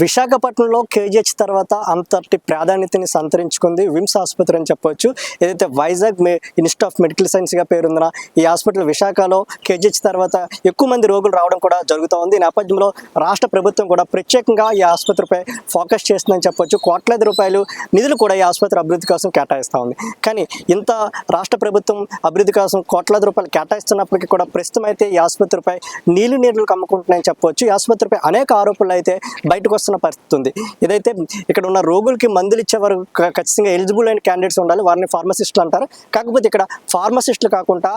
విశాఖపట్నంలో కేజీహెచ్ తర్వాత అంతటి ప్రాధాన్యతని సంతరించుకుంది. విమ్స్ ఆసుపత్రి అని చెప్పొచ్చు. ఏదైతే వైజాగ్ మే ఇన్స్టిట్యూట్ ఆఫ్ మెడికల్ సైన్స్గా పేరుందిన ఈ హాస్పిటల్ విశాఖలో కేజీహెచ్ తర్వాత ఎక్కువ మంది రోగులు రావడం కూడా జరుగుతూ ఉంది. ఈ నేపథ్యంలో రాష్ట్ర ప్రభుత్వం కూడా ప్రత్యేకంగా ఈ ఆసుపత్రిపై ఫోకస్ చేస్తుందని చెప్పొచ్చు. కోట్లాది రూపాయలు నిధులు కూడా ఈ ఆసుపత్రి అభివృద్ధి కోసం కేటాయిస్తూ ఉంది. కానీ ఇంత రాష్ట్ర ప్రభుత్వం అభివృద్ధి కోసం కోట్లాది రూపాయలు కేటాయిస్తున్నప్పటికీ కూడా ప్రస్తుతం అయితే ఈ ఆసుపత్రిపై నీళ్ళు నీళ్ళు కమ్ముకుంటున్నాయని చెప్పొచ్చు. ఈ ఆసుపత్రిపై అనేక ఆరోపణలు అయితే బయటకు వస్తున్న పరిస్థితి ఉంది. ఇదైతే ఇక్కడ ఉన్న రోగులకి మందులు ఇచ్చే వారు ఖచ్చితంగా ఎలిజిబుల్ అయిన క్యాండిడేట్స్ ఉండాలి. వారిని ఫార్మసిస్టులు అంటారు. కాకపోతే ఇక్కడ ఫార్మసిస్టులు కాకుండా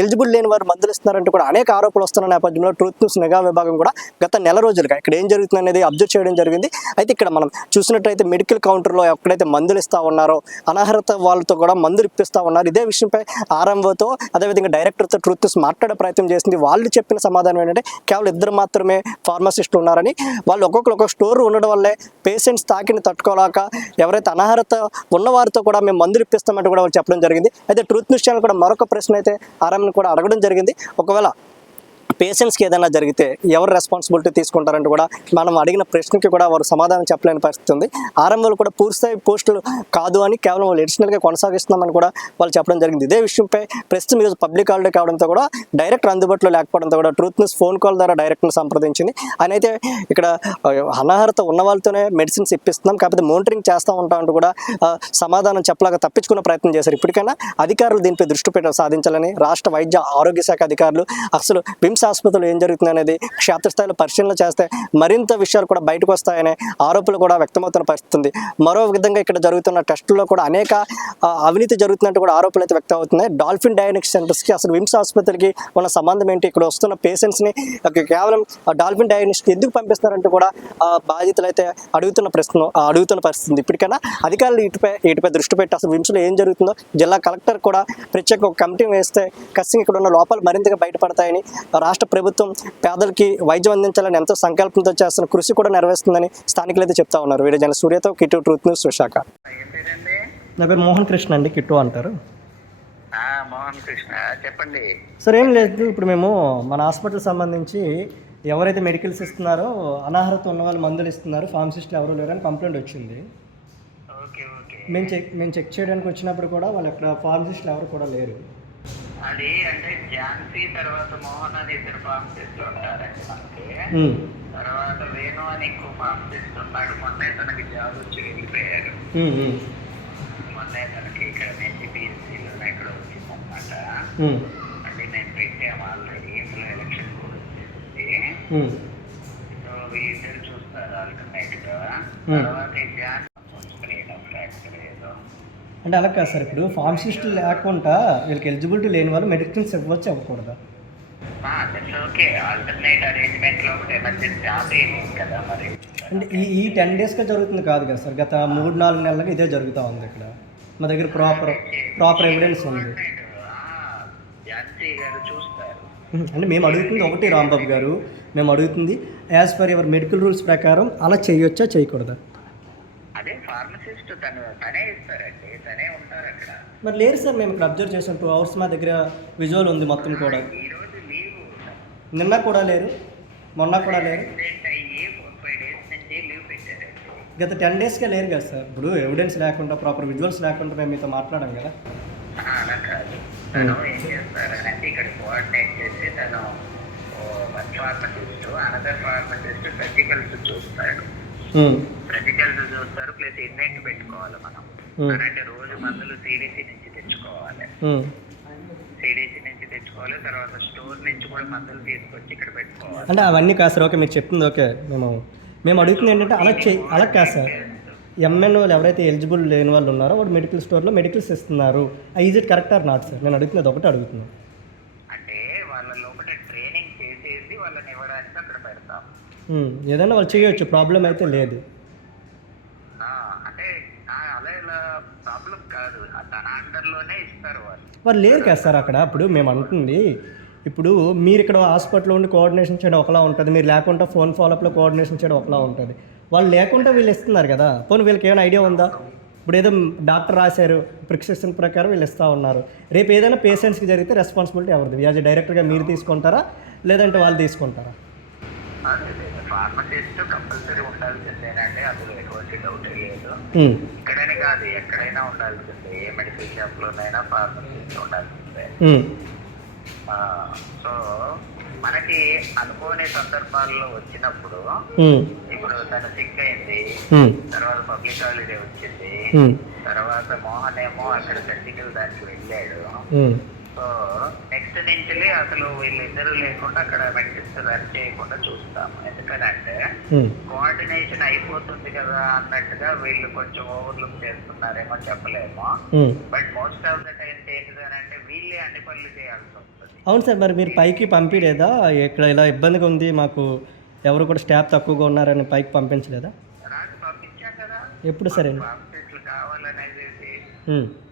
ఎలిజిబుల్ లేని వారు మందులు ఇస్తున్నారంటే కూడా అనేక ఆరోపణలు వస్తున్న నేపథ్యంలో ట్రూత్ న్యూస్ నిఘా విభాగం కూడా గత నెల రోజులుగా ఇక్కడ ఏం జరుగుతుంది అనేది అబ్జర్వ్ చేయడం జరిగింది. అయితే ఇక్కడ మనం చూసినట్టయితే మెడికల్ కౌంటర్లో ఎక్కడైతే మందులు ఇస్తా ఉన్నారో అనర్హత వాళ్ళతో కూడా మందులు ఇప్పిస్తా ఉన్నారు. ఇదే విషయంపై ఆర్ఎంఓతో అదేవిధంగా డైరెక్టర్తో ట్రూత్ న్యూస్ మాట్లాడే ప్రయత్నం చేసింది. వాళ్ళు చెప్పిన సమాధానం ఏంటంటే కేవలం ఇద్దరు మాత్రమే ఫార్మసిస్టులు ఉన్నారని వాళ్ళు ఒక్కొక్కరు ఒక్కొక్క స్టోర్ ఉండడం వల్లే పేషెంట్స్ తాకిని తట్టుకోలేక ఎవరైతే అనర్హత ఉన్నవారితో కూడా మేము మందులు ఇప్పిస్తామంటూ కూడా చెప్పడం జరిగింది. అయితే ట్రూత్ న్యూస్ ఛానల్ కూడా మరొక ప్రశ్న అయితే ఆర్ఎంని కూడా అడగడం జరిగింది. ఒకవేళ పేషెంట్స్కి ఏదైనా జరిగితే ఎవరు రెస్పాన్సిబిలిటీ తీసుకుంటారంటే కూడా మనం అడిగిన ప్రశ్నకి కూడా వారు సమాధానం చెప్పలేని పరిస్థితి ఉంది. ఆరంభంలో కూడా పూర్తి పోస్టులు కాదు అని కేవలం వాళ్ళు ఎడిషనల్గా కొనసాగిస్తున్నామని కూడా వాళ్ళు చెప్పడం జరిగింది. ఇదే విషయంపై ప్రస్తుతం ఈరోజు పబ్లిక్ హాలిడే కావడంతో కూడా డైరెక్ట్ అందుబాటులో లేకపోవడంతో కూడా ట్రూత్ న్యూస్ ఫోన్ కాల్ ద్వారా డైరెక్ట్ను సంప్రదించింది. ఆయన అయితే ఇక్కడ అనర్హత ఉన్న వాళ్ళతోనే మెడిసిన్స్ ఇప్పిస్తున్నాం కాకపోతే మోనిటరింగ్ చేస్తూ ఉంటాం అంటూ కూడా సమాధానం చెప్పలాగా తప్పించుకునే ప్రయత్నం చేశారు. ఇప్పటికైనా అధికారులు దీనిపై దృష్టి పెట్ట సాధించాలని రాష్ట్ర వైద్య ఆరోగ్య శాఖ అధికారులు అసలు విమ్స్ ఆసుపత్రిలో ఏం జరుగుతుంది అనేది క్షేత్రస్థాయిలో పరిశీలన చేస్తే మరింత విషయాలు కూడా బయటకు వస్తాయనే ఆరోపణలు కూడా వ్యక్తమవుతున్న పరిస్థితి ఉంది. మరో విధంగా ఇక్కడ జరుగుతున్న టెస్టుల్లో కూడా అనేక అవినీతి జరుగుతున్నట్టు కూడా ఆరోపణలు అయితే వ్యక్తం అవుతున్నాయి డాల్ఫిన్ డయాగ్నోస్టిక్ సెంటర్స్కి అసలు విమ్స్ ఆసుపత్రికి ఉన్న సంబంధం ఏంటి? ఇక్కడ వస్తున్న పేషెంట్స్ని కేవలం డాల్ఫిన్ డయాగ్నోస్టిక్ ఎందుకు పంపిస్తారంటూ కూడా బాధితులు అయితే అడుగుతున్న ప్రశ్న అడుగుతున్న పరిస్థితి ఉంది. ఇప్పటికైనా అధికారులు ఇటుపై ఇటుపై దృష్టి పెట్టి అసలు విమ్స్లో ఏం జరుగుతుందో జిల్లా కలెక్టర్ కూడా ప్రత్యేక ఒక కమిటీ వేస్తే ఖచ్చితంగా ఇక్కడ ఉన్న లోపాలు మరింతగా బయటపడతాయని రాష్ట్ర ప్రభుత్వం పేదలకి వైద్యం అందించాలని ఎంతో సంకల్పంతో చేస్తున్న కృషి కూడా నెరవేరుస్తుందని స్థానికులు అయితే చెప్తా ఉన్నారు. వీడియో జన సూర్యతో కిటు ట్రూత్ న్యూస్ విశాఖ. నా పేరు మోహన్ కృష్ణ అండి కిట్టు అంటారు. ఆ, మోహన్ కృష్ణ చెప్పండి. సార్ ఏం లేదు ఇప్పుడు మేము మన హాస్పిటల్ సంబంధించి ఎవరైతే మెడికల్స్ ఇస్తున్నారో అనాహారత ఉన్న వాళ్ళు మందులు ఇస్తున్నారు ఫార్మసిస్టులు ఎవరు లేరని కంప్లైంట్ వచ్చింది. Okay okay. మేము చెక్ మేము చెక్ చేయడానికి వచ్చినప్పుడు కూడా వాళ్ళు అక్కడ ఫార్మసిస్టులు ఎవరు కూడా లేరు. అది అంటే ఝాన్సీ తర్వాత మోహన్ అని ఇద్దరు ఫార్మసిస్ట్ ఉంటారండి మనకి. తర్వాత వేణు అని ఇంకో ఫార్మసిస్ట్ ఉన్నాడు. మొన్నే తనకి జాబ్ వచ్చి వెళ్ళిపోయారు మొన్నే తనకి ఇక్కడ నుంచి బీఎస్సీలో ఇక్కడ వచ్చిందన్నమాట. ఉమ్, అంటే నేను పెట్టాము ఆల్రెడీ ఇందులో ఎలక్షన్ కూడా వచ్చేసింది. సో ఇద్దరు చూస్తారు ఆల్టర్నేట్గా. తర్వాత ఈ ఝాన్ స్క్రీన్ ఫ్రాక్చర్ ఏదో అంటే అలా కాదు సార్ ఇప్పుడు ఫార్మసిస్టులు లేకుండా వీళ్ళకి ఎలిజిబిలిటీ లేని వాళ్ళు మెడిసిన్స్ ఇవ్వచ్చు ఇవ్వకూడదా. ఓకే. ఆల్టర్నేట్ ఎమర్జెన్సీ కదా మరి. అంటే ఈ ఈ టెన్ డేస్గా జరుగుతుంది కాదు కదా సార్ గత మూడు నాలుగు నెలలుగా ఇదే జరుగుతూ ఉంది ఇక్కడ. మా దగ్గర ప్రాపర్ ప్రాపర్ ఎవిడెన్స్ ఉంది. అంటే మేము అడుగుతుంది ఒకటి రాంబాబు గారు మేము అడుగుతుంది as per your medical rules ప్రకారం అలా చేయొచ్చా చేయకూడదా? అదే ఫార్మసిస్ట్ తను తనే ఇస్తారండి తనే ఉంటారు అక్కడ. మరి లేరు సార్ మేము ఇక్కడ అబ్జర్వ్ చేసాం టూ అవర్స్ మా దగ్గర విజువల్ ఉంది మొత్తం కూడా. ఈ రోజు లీవ్. నిన్న కూడా లేరు మొన్న కూడా లేరు. యాక్సిడెంట్ అయ్యి ఫోర్ ఫైవ్ డేస్ నుంచి లీవ్ పెట్టారండి. గత టెన్ డేస్గా లేరు కదా సార్. ఇప్పుడు ఎవిడెన్స్ లేకుండా ప్రాపర్ విజువల్స్ లేకుండా మేము మీతో మాట్లాడాం కదా. ఆ, అలా కాదు. తను ఏం చేస్తారనంటే ఇక్కడ కోఆర్డినేట్ చేసి తను ఫార్మసిస్ట్ అనదర్ ఫార్మసిస్ట్ సర్జికల్స్ చూస్తాడు. సర్జికల్స్ చూస్తారు ప్లస్ ఇన్వెంట్ పెట్టుకోవాలి మనం. Hmm. అంటే రోజు మందులు సిడిసి నుంచి తెచ్చుకోవాలి. సిడిసి నుంచి తెచ్చుకోవాలి తర్వాత స్టోర్ నుంచి కూడా మందులు తీసుకొచ్చి ఇక్కడ పెట్టుకోవాలి. అంటే అవన్నీ కాదు సార్ ఓకే మీరు చెప్తుంది ఓకే మేము మేము అడుగుతుంది ఏంటంటే అలా చెయ్యి అలా కాదు సార్. ఎంఎన్ వాళ్ళు ఎవరైతే ఎలిజిబుల్ లేని వాళ్ళు ఉన్నారో వాడు మెడికల్ స్టోర్లో మెడికల్స్ ఇస్తున్నారు. Is it correct or not sir నేను అడుగుతున్నది ఒకటి అడుగుతున్నాను అంటే వాళ్ళ లోపల ట్రైనింగ్ చేసేసి వాళ్ళని ఇవ్వడానికి అక్కడ పెడతాం. ఉమ్, ఏదైనా వాళ్ళు చేయొచ్చు ప్రాబ్లం అయితే లేదు ఆ, అంటే ఆ, అలా ఇలా ప్రాబ్లం కాదు. తన అండర్లోనే ఇస్తారు వాళ్ళు. వారు లేరు కదా సార్ అక్కడ? ఇప్పుడు మేము అంటుంది ఇప్పుడు మీరు ఇక్కడ హాస్పిటల్లో ఉండి కోఆర్డినేషన్ చేయడం ఒకలా ఉంటుంది. మీరు లేకుండా ఫోన్ ఫాలోఅప్లో కోఆర్డినేషన్ చేయడం ఒకలా ఉంటుంది. వాళ్ళు లేకుండా వీళ్ళు ఇస్తున్నారు కదా? పోనీ వీళ్ళకి ఏమైనా ఐడియా ఉందా? ఇప్పుడు ఏదో డాక్టర్ రాశారు ప్రిస్క్రిప్షన్ ప్రకారం వీళ్ళు ఇస్తూ ఉన్నారు. రేపు ఏదైనా పేషెంట్స్కి జరిగితే రెస్పాన్సిబిలిటీ ఎవరిది? యాజ్ డైరెక్టర్గా మీరు తీసుకుంటారా? లేదంటే వాళ్ళు తీసుకుంటారా? ఫార్మసిస్ట్ కంపల్సరీ ఉండాల్సిందేనండి. అందులో ఎటువంటి డౌట్ లేదు. ఇక్కడనే కాదు ఎక్కడైనా ఉండాల్సిందే. ఏ మెడికల్ షాప్ లోనైనా ఫార్మసిస్ట్ ఉండాల్సిందే. సో మనకి అనుకోని సందర్భాల్లో వచ్చినప్పుడు ఇప్పుడు తను సిక్ అయింది తర్వాత పబ్లిక్ హాలిడే వచ్చింది తర్వాత మోహన్ ఏమో అక్కడ సర్జికల్ దానికి వెళ్ళాడు. సో నెక్స్ట్ నుంచి అసలు వీళ్ళిద్దరూ లేకుండా అక్కడ మెడిసిన్స్ రన్ చేయకుండా చూస్తాము. ఎందుకనంటే ఉమ్. కోఆర్డినేషన్ అయిపోతుంది కదా అన్నట్టుగా వీళ్ళు కొంచెం ఓవర్లుక్ చేస్తున్నారేమో చెప్పలేము. But most of the times ఏంటిదనంటే వీళ్ళే అన్ని పనులు చేయాల్సి వస్తుంది. అవును సార్ మరి మీరు పైకి పంపించలేదా ఇక్కడ ఇలా ఇబ్బందిగా ఉంది మాకు ఎవరు కూడా స్టాఫ్ తక్కువగా ఉన్నారని పైకి పంపించలేదా? ఎప్పుడు సరే కావాలనేది. పంపించాము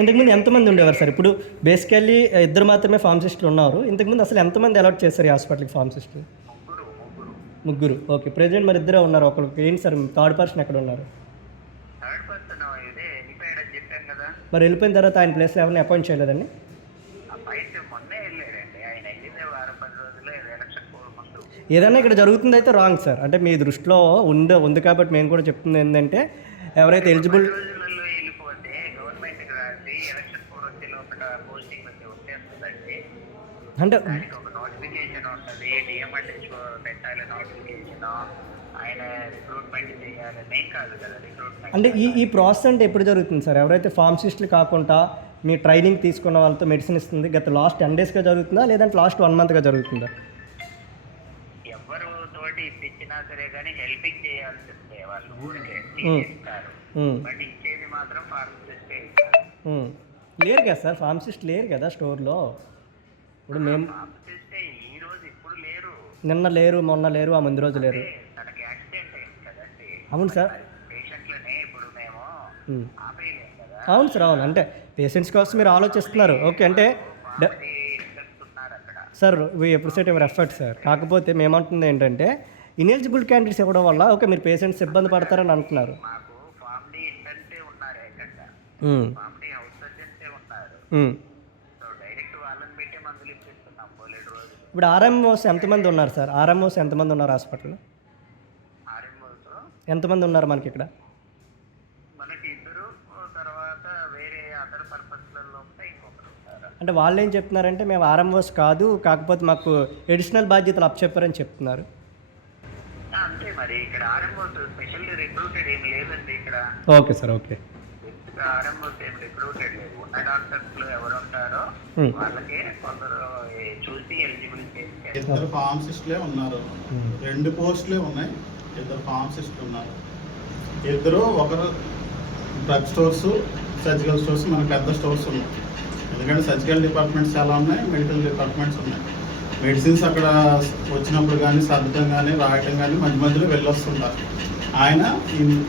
ఇంతకుముందు ఎంతమంది ఉండేవారు సార్? ఇప్పుడు బేసికల్లీ ఇద్దరు మాత్రమే ఫార్మసిస్టులు ఉన్నారు. ఇంతకుముందు అసలు ఎంతమంది అలాట్ చేశారు ఈ హాస్పిటల్కి ఫార్మసిస్టులు ముగ్గురు. ఓకే. ప్రెజెంట్ మరి ఇద్దరే ఉన్నారు. ఒకరికి ఏంటి సార్? థర్డ్ పర్సన్ ఎక్కడ ఉన్నారు? మరి వెళ్ళిపోయిన తర్వాత ఆయన ప్లేస్లో ఎవరిని అపాయింట్ చేయలేదండి? ఏదైనా ఇక్కడ జరుగుతుంది అయితే రాంగ్ సార్. అంటే మీ దృష్టిలో ఉంది ఉంది కాబట్టి మేము కూడా చెప్తుంది ఏంటంటే ఎవరైతే ఎలిజిబుల్ గవర్నమెంట్ రాసి ఎలక్షన్ కోడ్ వచ్చే లోపల పోస్టింగ్ వచ్చి వచ్చేస్తుందండి అంటే దానికి ఒక నోటిఫికేషన్ ఉంటుంది డిఎంఎండ్ పెట్టాలి నోటిఫికేషన్ ఆయన రిక్రూట్మెంట్ చేయాలి. మెయిన్ కాదు కదా రిక్రూట్మెంట్ అంటే ఈ ఈ ప్రాసెస్ అంటే ఎప్పుడు జరుగుతుంది సార్? ఎవరైతే ఫార్మసిస్టులు కాకుండా మీ ట్రైనింగ్ తీసుకున్న వాళ్ళతో మెడిసిన్ ఇస్తుంది గత లాస్ట్ టెన్ డేస్గా జరుగుతుందా? లేదంటే లాస్ట్ వన్ మంత్గా జరుగుతుందా? తోటి ఇప్పించినా సరే కానీ హెల్పింగ్ చేయాల్సిందే. వాళ్ళు ఊరికే. ఇస్తారు ఉమ్, బట్ ఇచ్చేది మాత్రం ఫార్మసిస్టే. లేరు కదా సార్? ఫార్మసిస్ట్ లేరు కదా స్టోర్లో? ఇప్పుడు మేము ఫార్మసిస్టే ఈ రోజు ఇప్పుడు లేరు. నిన్న లేరు మొన్న లేరు ఆ ముందు రోజు లేరు. అంటే తనకి యాక్సిడెంట్ అయింది కదండి అవును సార్. పేషెంట్లని ఇప్పుడు మేము ఉమ్. ఆపేయలేం కదా. అవును సార్ అవును. అంటే పేషెంట్స్ కోసం మీరు ఆలోచిస్తున్నారు. ఓకే అంటే డ- అది చెప్తున్నారు అక్కడ sir we appreciate your effort sir కాకపోతే మేమంటుంది ఏంటంటే ఇనెలిజిబుల్ క్యాండిడేట్స్ ఇవ్వడం వల్ల ఓకే మీరు పేషెంట్స్ ఇబ్బంది పడతారని అంటున్నారు. పోలేడు రోజులు. ఇప్పుడు ఆర్ఎంఓస్ ఎంతమంది ఉన్నారు సార్ ఆర్ఎంఓస్ ఎంతమంది ఉన్నారు హాస్పిటల్లో? ఎంతమంది ఉన్నారు మనకి ఇక్కడ మనకి ఇద్దరు తర్వాత వేరే అదర్ పర్పస్లలో ఉంటే ఇంకొకరు ఉంటారు అంటే వాళ్ళు ఏం చెప్తున్నారంటే మేము ఆర్ఎంఓస్ కాదు కాకపోతే మాకు ఎడిషనల్ బాధ్యతలు అప్పచెప్పారని చెప్తున్నారు. అంతే మరి. ఇక్కడ ఆర్ఎంఓస్ స్పెషల్లీ రిక్రూటెడ్ ఏమి లేదండి ఇక్కడ. Okay sir okay. ఆర్ఎంఓస్ ఏమి రిక్రూటెడ్ లేదు ఉన్న డాక్టర్స్లో ఎవరు ఉంటారో. వాళ్ళకి కొందరు ఏ, చూసి ఎలిజిబుల్ చేసి ఇద్దరు ఫార్మసిస్టులే ఉన్నారు. రెండు పోస్టులే ఉన్నాయి. ఇద్దరు ఫార్మసిస్టులు ఉన్నారు. ఇద్దరు ఒకరు డ్రగ్ స్టోర్స్ సర్జికల్ స్టోర్స్ మన పెద్ద స్టోర్స్ ఉన్నాయి. ఎందుకంటే సర్జికల్ డిపార్ట్మెంట్స్ చాలా ఉన్నాయి మెడికల్ డిపార్ట్మెంట్స్ ఉన్నాయి. మెడిసిన్స్ అక్కడ వచ్చినప్పుడు కానీ సర్దటం కానీ రాయటం కానీ మధ్య మధ్యలో వెళ్ళొస్తుంటారు. ఆయన ఈ-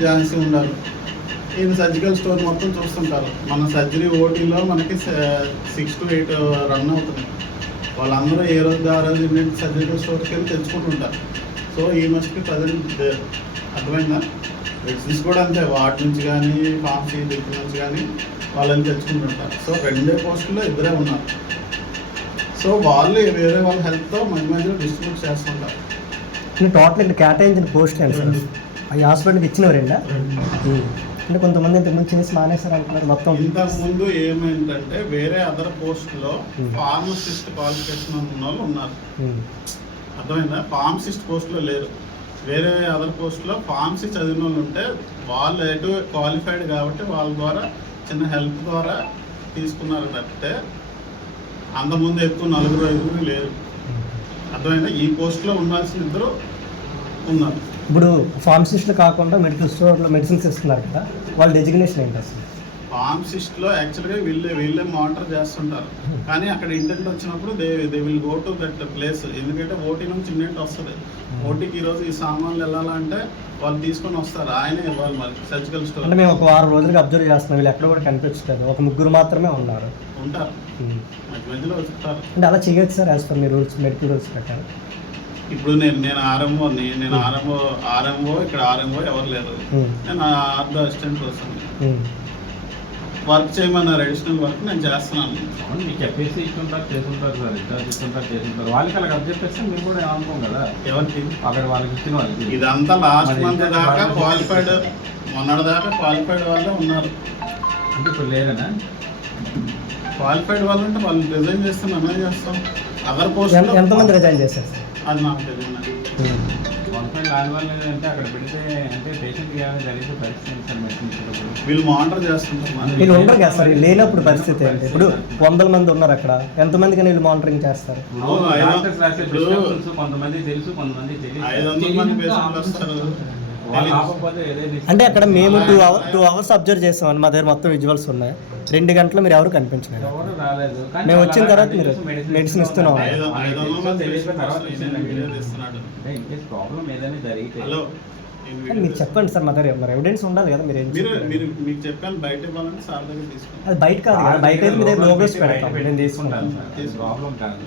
ఝాన్సీ ఉన్నారు. ఈయన సర్జికల్ స్టోర్ మొత్తం చూస్తుంటారు. మన సర్జరీ ఓటీలో మనకి సిక్స్ టు ఎయిట్ రన్ అవుతుంది. వాళ్ళందరూ ఏ రోజు ఆ రోజు ఇండియన్ సర్జికల్ స్టోర్కి వెళ్ళి తెచ్చుకుంటుంటారు. సో ఈ మస్ట్ ప్రజెంట్ అర్థమైందా? మెడిసిన్స్ కూడా అంతే. వాటి నుంచి కానీ ఫార్మసీ దగ్గర నుంచి కానీ వాళ్ళని తెచ్చుకుంటుంటారు సో రెండే పోస్టుల్లో ఇద్దరే ఉన్నారు. సో వాళ్ళు వేరే వాళ్ళ హెల్త్తో మధ్య మధ్యలో డిస్ట్రిబ్యూట్ చేస్తుంటారు. టోటల్ ఇక్కడ కేటాయించిన పోస్ట్ సార్? ఈ హాస్పిటల్కి ఇచ్చినవరండా అంటే కొంతమంది ఇంతకుముందు చేసి మానేశారు అంటున్నారు మొత్తం. ఇంతకు ముందు ఏమైందంటే వేరే అదర్ పోస్ట్లో ఫార్మసిస్ట్ క్వాలిఫికేషన్ ఉన్న వాళ్ళు ఉన్నారు. అర్థమైందా? ఫార్మసిస్ట్ పోస్ట్లో లేరు. వేరే అదర్ పోస్ట్లో ఫార్మసీ చదివిన వాళ్ళు ఉంటే వాళ్ళు ఎటు క్వాలిఫైడ్ కాబట్టి వాళ్ళ ద్వారా చిన్న హెల్ప్ ద్వారా తీసుకున్నారు తప్పితే అంతకుముందు ఎక్కువ నలుగురు ఐదుగురు లేరు. అర్థమైందా? ఈ పోస్ట్లో ఉండాల్సిన ఇద్దరు ఉన్నారు. ఇప్పుడు ఫార్మసిస్టులు కాకుండా మెడికల్ స్టోర్లో మెడిసిన్స్ ఇస్తున్నారు కదా వాళ్ళ డెజిగ్నేషన్ ఏంటి అసలు? ఫార్మసిస్ట్లో యాక్చువల్గా వీళ్ళే వీళ్ళే మానిటర్ చేస్తుంటారు. కానీ అక్కడ ఇంటెంట్ వచ్చినప్పుడు they they will go to that place ఎందుకంటే ఓటీ నుంచి ఇంటెంట్ వస్తుంది. ఓటీకి ఈరోజు ఈ సామాన్లు వెళ్ళాలంటే వాళ్ళు తీసుకొని వస్తారు. ఆయనే ఇవ్వాలి మరి సర్జికల్ స్టోర్ అంటే మేము ఒక వారం రోజులుగా అబ్జర్వ్ చేస్తున్నాం. వీళ్ళు ఎక్కడ కూడా కనిపించలేదు ఒక ముగ్గురు మాత్రమే ఉన్నారు. ఉంటారు. మధ్య మధ్యలో వస్తారు. అంటే అలా చేయొచ్చు సార్ యాజ్ పర్ మీ రూల్స్ మెడికల్ రూల్స్ ప్రకారం. ఇప్పుడు నేను నేను ఆర్ఎంఓ నేను ఆర్ఎంఓ ఆర్ఎంఓ ఇక్కడ ఆర్ఎంఓ ఎవరు లేరు. నేను ఆర్డో అసిస్టెంట్ వస్తాను. వర్క్ చేయమన్నారు అడిషనల్ వర్క్ నేను చేస్తున్నాను. అవును మీకు చెప్పేసి ఇస్తుంటారు చేస్తుంటారు సార్ ఇద్దరు ఇస్తుంటారు చేస్తుంటారు. వాళ్ళకి అలా అబ్జెక్ట్ చేస్తే మేము కూడా ఏమనుకోం కదా? ఎవరికి? అక్కడ వాళ్ళకి ఇచ్చిన వాళ్ళకి. ఇదంతా లాస్ట్ మరి మంత్ దాకా క్వాలిఫైడ్ మొన్నటి దాకా క్వాలిఫైడ్ వాళ్ళే ఉన్నారు. అంటే ఇప్పుడు లేదనా క్వాలిఫైడ్ వాళ్ళు అంటే వాళ్ళు రిజైన్ చేస్తే మేము ఏం చేస్తాం అదర్ పోస్ట్ ఎంత- ఎంతమంది రిజైన్ చేశారు సార్? అది నాకు తెలియదు వాళ్ళు అంటే అక్కడ పెడితే అంటే ఏమైనా జరిగితే పరిస్థితి సార్ వీళ్ళు మానిటర్ చేస్తుంటారు మరి. వీళ్ళు ఉండరు కదా సార్ లేనప్పుడు పరిస్థితి ఏంటి? ఇప్పుడు వందల మంది ఉన్నారు అక్కడ. ఎంతమందికి వీళ్ళు మానిటరింగ్ చేస్తారు? కొంతమంది తెలుసు కొంతమంది ఐదు అంటే అక్కడ మేము two hour two hours observe చేసామని మా దగ్గర మొత్తం విజువల్స్ ఉన్నాయి. రెండు గంటలు మీరు ఎవరు కనిపించలేదు. మేము వచ్చిన తర్వాత మీరు medicine ఇస్తున్నాం. మీరు చెప్పండి సార్ మా దగ్గర మరి ఎవిడెన్స్ ఉండాలి కదా మీరు మీకు చెప్పాను బయట సార్ దగ్గర అది బయట కాదు కదా బయట మీ దగ్గర లోగోస్ పెడతాం. నేను తీసుకుంటాను. ప్రాబ్లం కాదు.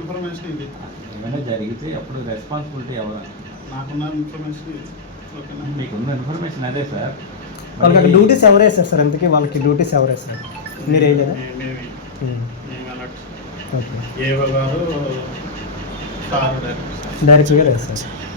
ఇన్ఫర్మేషన్ జరిగితే అప్పుడు రెస్పాన్సిబిలిటీ ఎవరు నాకున్న ఇన్ఫర్మేషన్ ఇది ఓకేనా? మీకున్న ఇన్ఫర్మేషన్ అదే సార్. వాళ్ళకి అక్కడ డ్యూటీస్ ఎవరు వేస్తారు సార్? ఎందుకే వాళ్ళకి డ్యూటీస్ ఎవరు వేస్తారు మీరు వేయలేదా అలర్ట్ ఓకే. ఏవో గారు సార్ డైరెక్ట్గా వేస్తారు